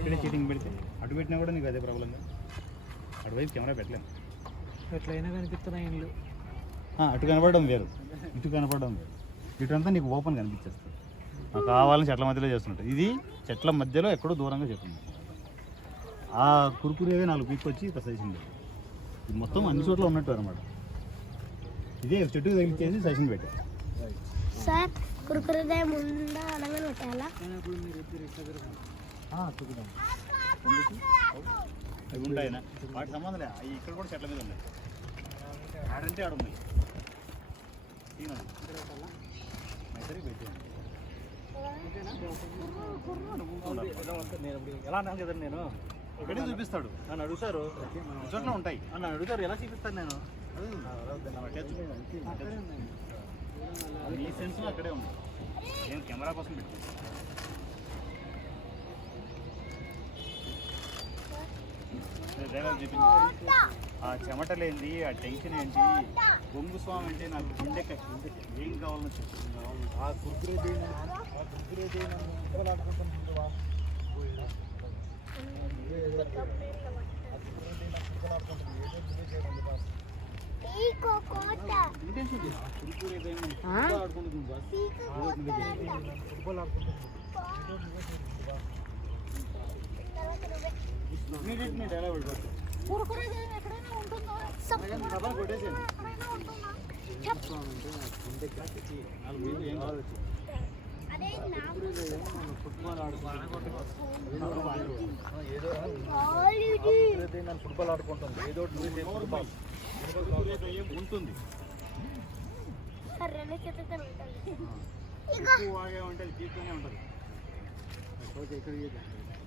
ఇక్కడే చీటింగ్ పెడితే అటు పెట్టినా కూడా నీకు అదే ప్రాబ్లం. అటువైపు కెమెరా పెట్టలేము. ఎట్లయినా కనిపిస్తున్నాయి ఇల్లు. అటు కనపడడం వేరు, ఇటు కనపడడం వేరు. ఇటంతా నీకు ఓపెన్ కనిపించేస్తుంది. నాకు కావాలని చెట్ల మధ్యలో చేస్తున్నట్టు. ఇది చెట్ల మధ్యలో ఎక్కడో దూరంగా చెప్తుంది. ఆ కురుకురేవే 4 పీక్ వచ్చి ఇట్లా సజెషన్ పెట్టారు. ఇది మొత్తం అన్ని చోట్ల ఉన్నట్టు అనమాట. ఇదే చెట్టుకు తగిలిచ్చేసి సజెషన్ పెట్టారు. సార్ కురుకురే ముందా అనగానే పెట్టాలా? అవి ఉంటాయి వాటి సంబంధం లేదు. అవి ఇక్కడ కూడా చెట్ల మీద ఉన్నాయి. ఆడంటే ఆడున్నాయి. ఎలా అన్నాను కదా నేను ఇక్కడే చూపిస్తాడు. నన్ను అడుగుతారు చోట్ల ఉంటాయి. నన్ను అడుగుతారు ఎలా చూపిస్తాను నేను. ఈ సెన్స్ అక్కడే ఉంది. నేను కెమెరా కోసం పెట్టాను. ఆ చెమటలేంది, ఆ టెన్షన్ ఏంటి, బొంగు స్వామి అంటే నాకు గుండెక ఏం కావాలని చెప్తుంది. ఆ కుర్కురే ఫుట్బాల్ ఆడుకుంటుంది. ఏదో ఉంటుంది.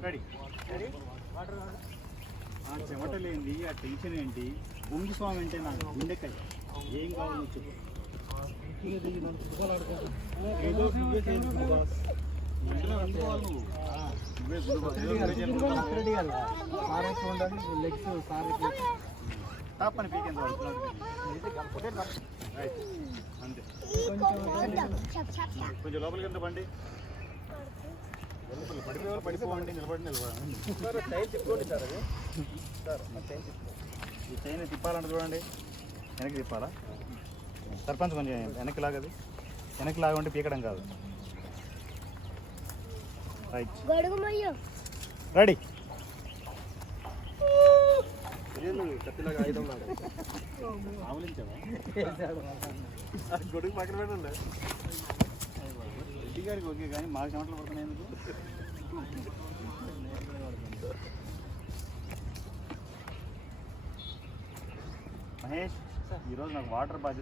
రెడీ. ఆ చెమటలేంది, ఆ టెన్షన్ ఏంటి, బొంగు స్వామి అంటే నాకు గుండెకాయ ఏం కావాలో చెప్పు. టాప్ అని పీకేంత వరకు అంతే. కొంచెం లోపలికి ఎంత బండి పడిపోవండి. నిలబడి టైం తిప్పుకోండి సార్. అది సార్ ఈ చైన్ తిప్పాలంటే చూడండి, వెనక్కి తిప్పాలా? సర్పంచ్ కొంచెం వెనక్కి లాగదు. వెనక్కి లాగంటే పీకడం కాదు. Right, ready. కత్తిలాగా ఆయుధం ఆవులించావా? గొడుగు పక్కన పెట్టండి. రెడ్డి గారికి ఓకే, కానీ మాకు చెమటలు పడుతున్నాయి ఎందుకు? మహేష్, ఈరోజు నాకు వాటర్ బాధ్యత